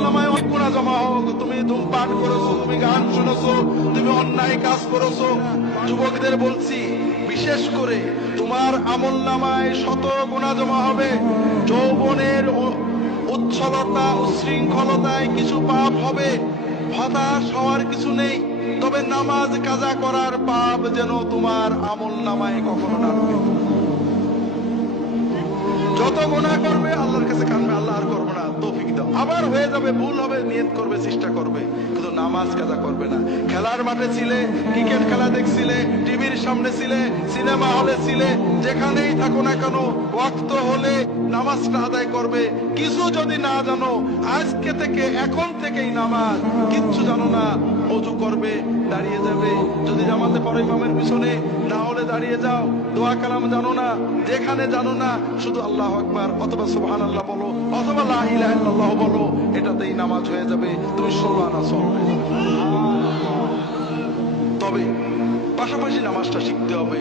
আমলনামায় অনেক গুনাহ জমা হোক। তুমি ধূমপান করেছো, তুমি গান শুনেছো, তুমি অন্যায় কাজ করেছো। যুবকদের বলছি, বিশেষ করে তোমার আমলনামায় শত গুনাহ জমা হবে। যৌবনের উচ্ছলতা উচ্ছৃঙ্খলতায় কিছু পাপ হবে, হতাশ হওয়ার কিছু নেই। তবে নামাজ কাজা করার পাপ যেন তোমার আমলনামায় কখনো নামবে। যত গুনাহ করবে আল্লাহর কাছে কাঁদবে, আল্লাহ আর করবো না, তৌফিক দাও। আবার হয়ে যাবে, ভুল হবে, নিয়ত করবে, চেষ্টা করবে, কিন্তু নামাজ কাজা করবে না। খেলার মাঠে ছিলে, ক্রিকেট খেলা দেখছিলে, টিভির সামনে ছিলে, সিনেমা হলে ছিলে, যেখানেই থাকো না কেন ওয়াক্ত হলে নামাজটা আদায় করবে। কিছু যদি না জানো, আজকে থেকে এখন থেকেই নামাজ। কিচ্ছু জানো না, ওযু করবে, দাঁড়িয়ে যাবে, যদি জামাতে পড়ো ইমামের পিছনে, না হলে দাঁড়িয়ে যাও। দোয়া কালাম জানো না, যেখানে জানো না শুধু আল্লাহু আকবার অথবা সুবহানাল্লাহ বলো অথবা লা ইলাহা ইল্লাল্লাহ বলো, এটাতেই নামাজ হয়ে যাবে। তুমি 16 আনা সওয়াব হয়ে যাবে। তবে পাশাপাশি নামাজটা শিখতে হবে।